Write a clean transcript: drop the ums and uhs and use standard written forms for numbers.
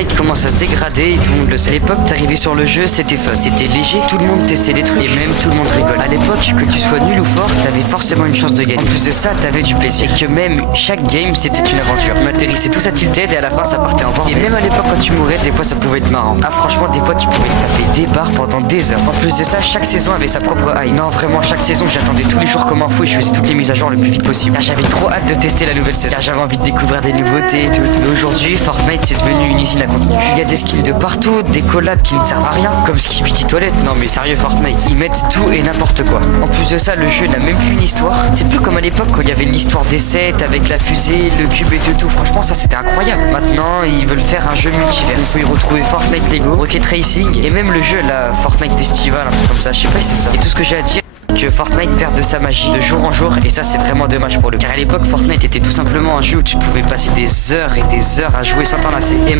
Fortnite commence à se dégrader et tout le monde le sait. À l'époque, t'arrivais sur le jeu, c'était fun, c'était léger, tout le monde testait des trucs et même tout le monde rigole. À l'époque, que tu sois nul ou fort, t'avais forcément une chance de gagner. En plus de ça, t'avais du plaisir. Et que même chaque game, c'était une aventure. On atterrissait tous à Tilted et à la fin, ça partait en bordel. Et même à l'époque, quand tu mourais, des fois, ça pouvait être marrant. Ah, franchement, des fois, tu pouvais taper des barres pendant des heures. En plus de ça, chaque saison avait sa propre hype. Non, vraiment, chaque saison, j'attendais tous les jours comme un fou et je faisais toutes les mises à jour le plus vite possible. Car j'avais trop hâte de tester la nouvelle saison. Car j'avais envie de découvrir des nouveautés et tout. Mais aujourd'hui, Fortnite, c'est devenu une usine à contenu. Il y a des skins de partout, des collabs qui ne servent à rien, comme Skibidi Toilette. Non, mais sérieux, Fortnite, ils mettent tout et n'importe quoi. En plus de ça, le jeu n'a même plus une histoire. C'est plus comme à l'époque quand il y avait l'histoire des sets avec la fusée, le cube et tout. Franchement, ça c'était incroyable. Maintenant, ils veulent faire un jeu multivers. On peut y retrouver Fortnite Lego, Rocket Racing et même le jeu, la Fortnite Festival, un truc comme ça. Je sais pas si c'est ça. Et tout ce que j'ai à dire, que Fortnite perd de sa magie de jour en jour et ça c'est vraiment dommage pour le. Car à l'époque Fortnite était tout simplement un jeu où tu pouvais passer des heures et des heures à jouer sans t'en lasser. Et